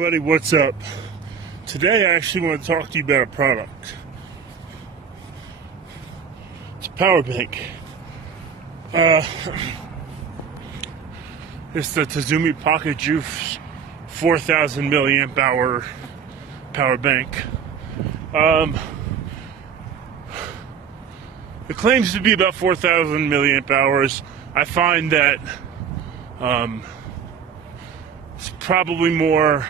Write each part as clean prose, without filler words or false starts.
Everybody, what's up? Today I actually want to talk to you about a product. It's a power bank. It's the Tizumi Pocket Juice 4,000 milliamp hour power bank. It claims to be about 4,000 milliamp hours. I find that it's probably more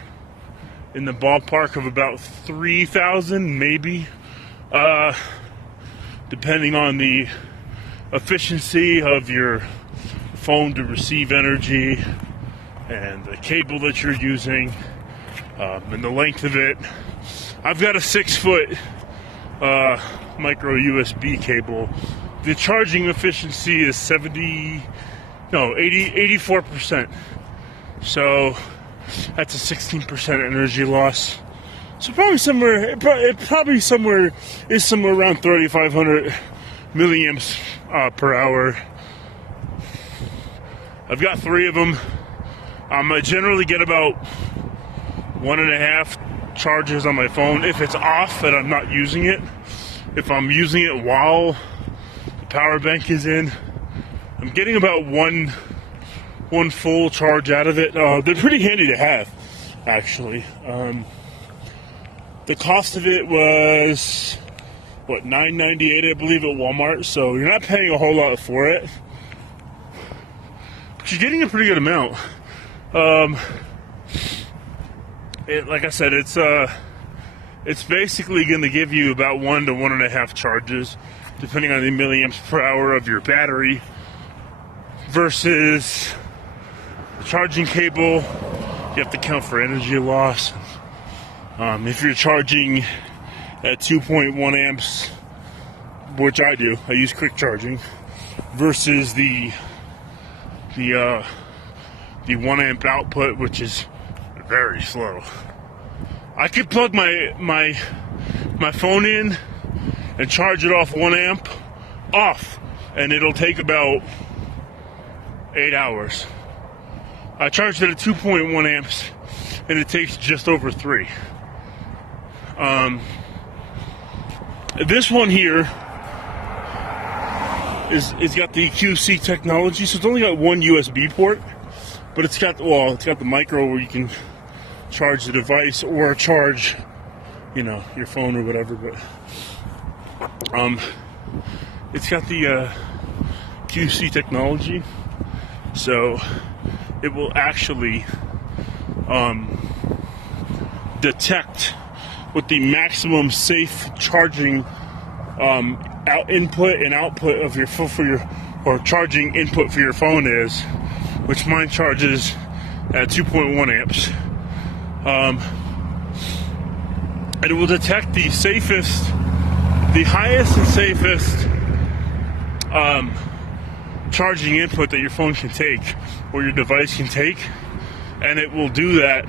in the ballpark of about 3,000, maybe, depending on the efficiency of your phone to receive energy and the cable that you're using and the length of it. I've got a 6-foot micro USB cable. The charging efficiency is 84%. So that's a 16% energy loss. So probably somewhere around 3,500 milliamps per hour. I've got 3 of them. I generally get about 1.5 charges on my phone if it's off and I'm not using it. If I'm using it while the power bank is in, I'm getting about one full charge out of it. They're pretty handy to have, actually. The cost of it was $9.98, I believe, at Walmart. So you're not paying a whole lot for it, but you're getting a pretty good amount. Like I said, it's basically going to give you about 1 to 1.5 charges, depending on the milliamps per hour of your battery, versus the charging cable. You have to count for energy loss. If you're charging at 2.1 amps, which I do, I use quick charging, versus the 1 amp output, which is very slow. I could plug my phone in and charge it off 1 amp off, and it'll take about 8 hours. I charged it at 2.1 amps, and it takes just over 3. This one here is got the QC technology, so it's only got one USB port, but it's got the micro where you can charge the device or charge, your phone or whatever. But it's got the QC technology, so it will actually detect what the maximum safe charging input and output of your phone or charging input for your phone is, which mine charges at 2.1 amps. And it will detect the highest and safest charging input that your phone can take or your device can take, and it will do that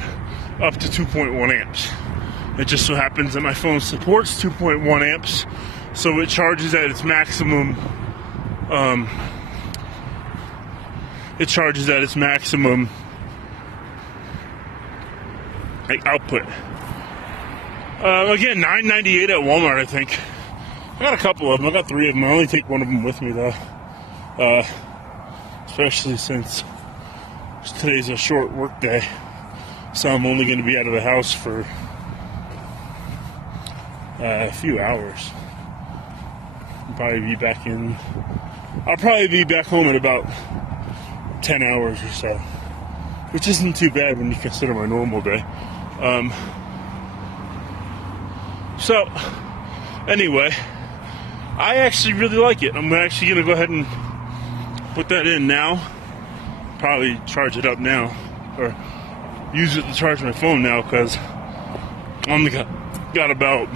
up to 2.1 amps. It just so happens that my phone supports 2.1 amps, so it charges at its maximum. Output. Again, $9.98 at Walmart, I think. I got a couple of them. I got 3 of them. I only take one of them with me, though. Especially since today's a short work day, so I'm only going to be out of the house for a few hours. I'll probably be back home in about 10 hours or so, which isn't too bad when you consider my normal day. So anyway, I actually really like it. I'm actually going to go ahead and put that in now. Probably charge it up now, or use it to charge my phone now, because I only got about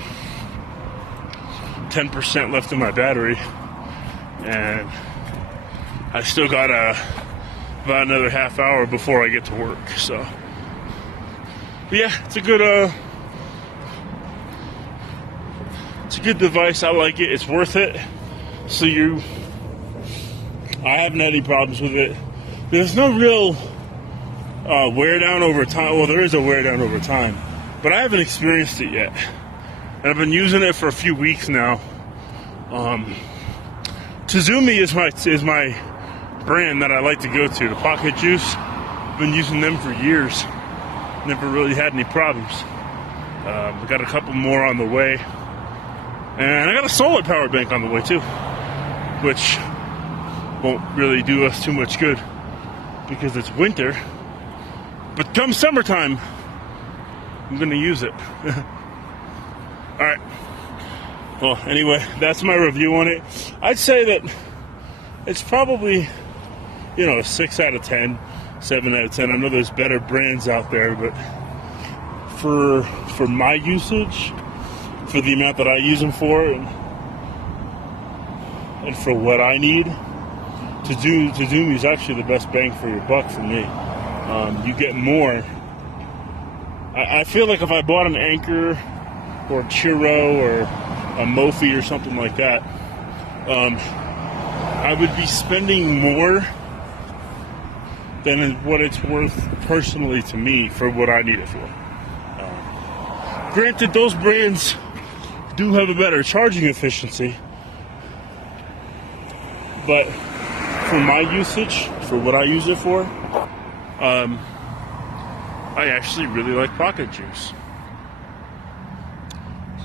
10% left in my battery, and I still got about another half hour before I get to work. So, but yeah, it's a good device. I like it. It's worth it. So I haven't had any problems with it. There's no real wear down over time. Well, there is a wear down over time, but I haven't experienced it yet. And I've been using it for a few weeks now. Tizumi is my brand that I like to go to. The Pocket Juice. I've been using them for years. Never really had any problems. I got a couple more on the way. And I got a solar power bank on the way too, which won't really do us too much good because it's winter. But come summertime, I'm gonna use it. All right. Well, anyway, that's my review on it. I'd say that it's probably, a 6 out of 10, 7 out of 10. I know there's better brands out there, but for my usage, for the amount that I use them for, and for what I need, Tizumi is actually the best bang for your buck for me. You get more. I feel like if I bought an Anchor or Churro or a Mophie or something like that, I would be spending more than what it's worth personally to me for what I need it for. Granted, those brands do have a better charging efficiency, but for my usage, for what I use it for, I actually really like Pocket Juice.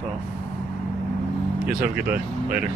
So, you guys have a good day. Later.